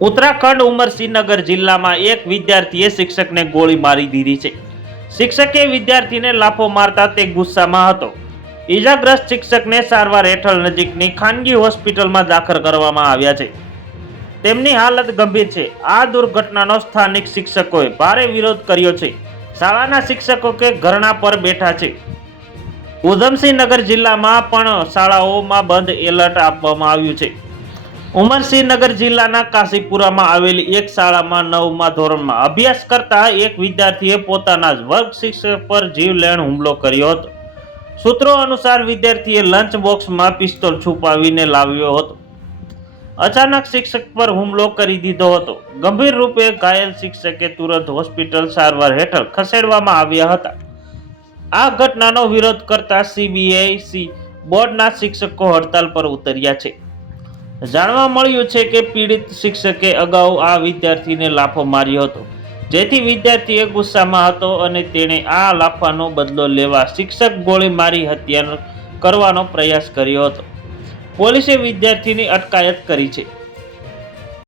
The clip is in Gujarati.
ઉત્તરાખંડ ઉમરસિંહનગર જિલ્લામાં એક વિદ્યાર્થીએ શિક્ષકને ગોળી મારી દીધી છે. શિક્ષકે વિદ્યાર્થીને લાફો મારતા તે ગુસ્સામાં હતો. ઈજાગ્રસ્ત શિક્ષકને સારવાર હેઠળ નજીકની ખાનગી હોસ્પિટલમાં દાખલ કરવામાં આવ્યા છે. તેમની હાલત ગંભીર છે. આ દુર્ઘટનાનો સ્થાનિક શિક્ષકોએ ભારે વિરોધ કર્યો છે. શાળાના શિક્ષકો કે ધરણા પર બેઠા છે. ઉધમસિંહનગર જિલ્લામાં પણ શાળાઓમાં બંધ એલર્ટ આપવામાં આવ્યું છે. ઉમરસિંહનગર જિલ્લાના કાશીપુરામાં આવેલી એક શાળામાં 9મા ધોરણમાં અભ્યાસ કરતા એક વિદ્યાર્થીએ પોતાના જ વર્ગ શિક્ષક પર જીવલેણ હુમલો કર્યો હતો. સૂત્રો અનુસાર વિદ્યાર્થીએ લંચ બોક્સમાં પિસ્તોલ છુપાવીને લાવ્યો હતો. અચાનક શિક્ષક પર હુમલો કરી દીધો હતો. ગંભીર રૂપે ઘાયલ શિક્ષકે તુરંત હોસ્પિટલ સારવાર હેઠળ ખસેડવામાં આવ્યા હતા. આ ઘટનાનો વિરોધ કરતા સીબીએસઈ બોર્ડના શિક્ષકો હડતાલ પર ઉતર્યા છે. જાણવા મળ્યું છે કે પીડિત શિક્ષકે અગાઉ આ વિદ્યાર્થીને લાફો માર્યો હતો, જેથી વિદ્યાર્થીએ ગુસ્સામાં હતો અને તેણે આ લાફાનો બદલો લેવા શિક્ષક ગોળી મારી હત્યા કરવાનો પ્રયાસ કર્યો હતો. પોલીસે વિદ્યાર્થીની અટકાયત કરી છે.